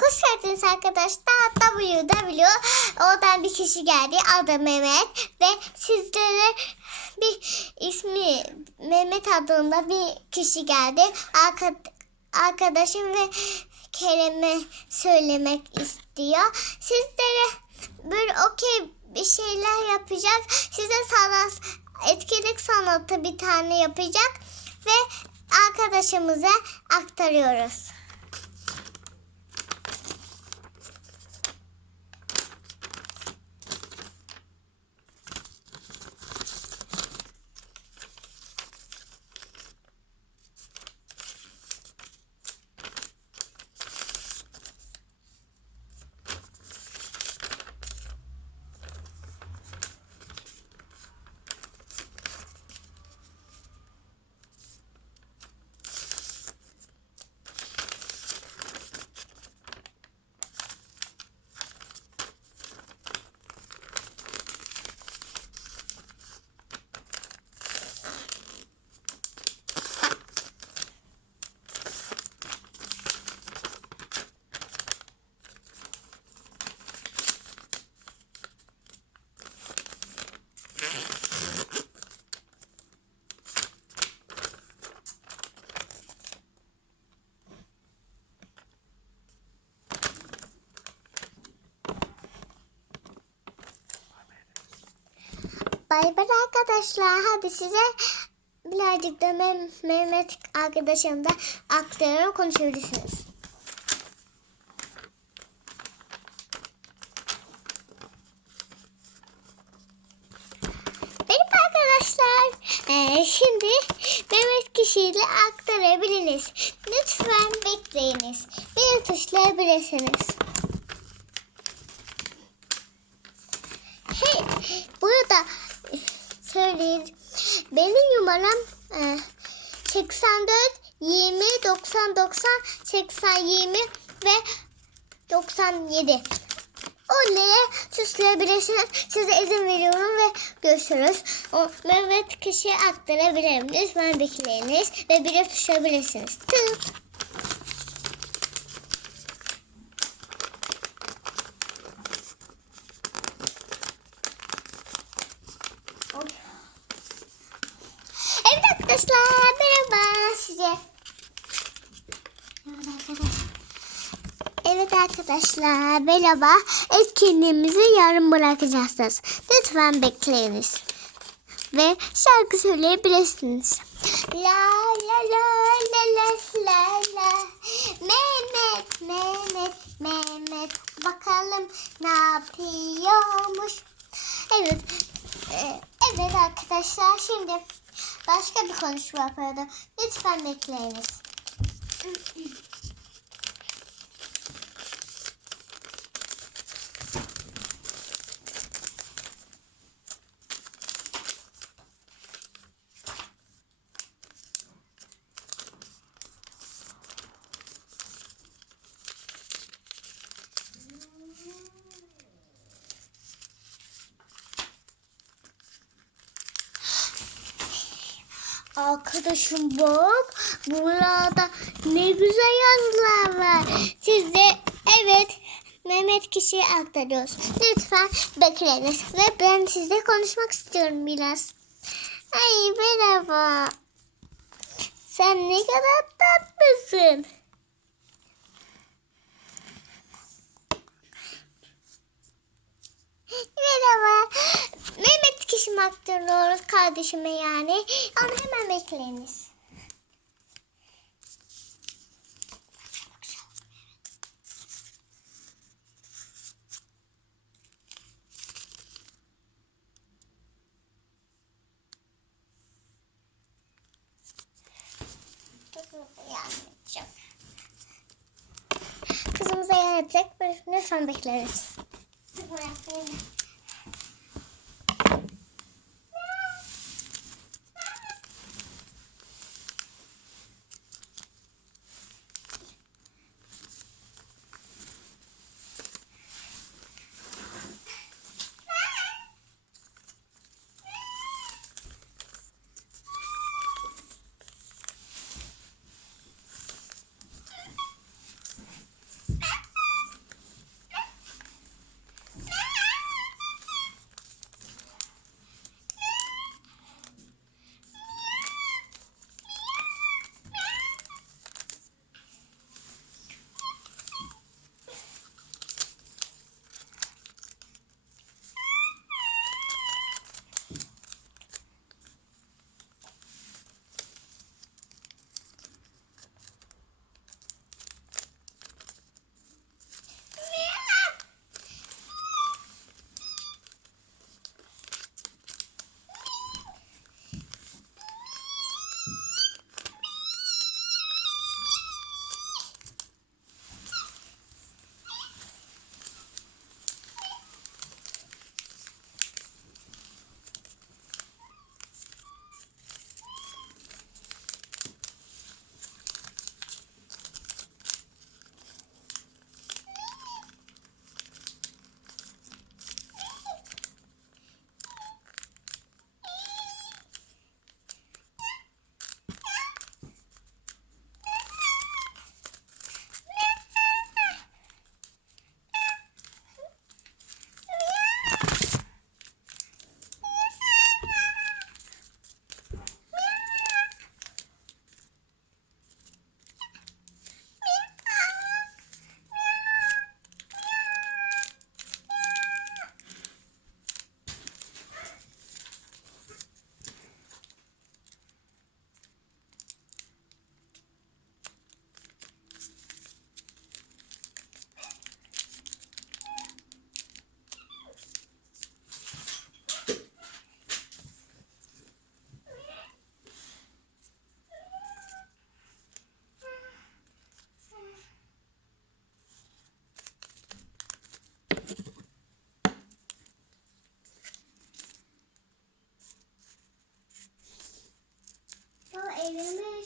Hoş geldiniz arkadaşlar. WW oradan bir kişi geldi. Adı Mehmet ve sizlere bir ismi Mehmet adında bir kişi geldi. Arka, arkadaşım ve Kerem'e söylemek istiyor. Sizlere böyle okey bir şeyler yapacak. Size sanat, etkinlik sanatı bir tane yapacak ve arkadaşımıza aktarıyoruz. Bay bay arkadaşlar. Hadi size birazcık da Mehmet arkadaşım da aktarıyorum konuşabilirsiniz. Benim arkadaşlar eee, şimdi Mehmet kişiyle aktarabiliriz. Lütfen bekleyiniz. Bir tuşlayabilirsiniz. Hey, söyleyeyim. Benim numaram e, 84 20 90 90 80 20 ve 97. Oraya süsleyebilirsiniz. Size izin veriyorum ve görüşürüz. O Mehmet kişiye aktarabilirim. Lütfen bekleyiniz ve bir tuşlayabilirsiniz. Tık. Evet arkadaşlar merhaba size. Evet arkadaşlar. Evet arkadaşlar merhaba. Etkinliğimizi yarın bırakacağız. Lütfen bekleyiniz. Ve şarkı söyleyebilirsiniz. La la la la la la la Mehmet Mehmet Mehmet Bakalım ne yapıyormuş Evet e, Evet arkadaşlar şimdi başka bir konuşma yapıyordum. Lütfen bekleyiniz. Arkadaşım bak burada ne güzel yazılar var. Siz de evet Mehmet kişiye aktarıyoruz. Lütfen bekleyiniz ve ben sizle konuşmak istiyorum biraz. Ay merhaba. Sen ne kadar tatlısın. Merhaba. Aktarıyoruz kardeşime yani. Onu hemen bekleyiniz. Kızımıza yanacak. Lütfen bekleriz. Spider-Man.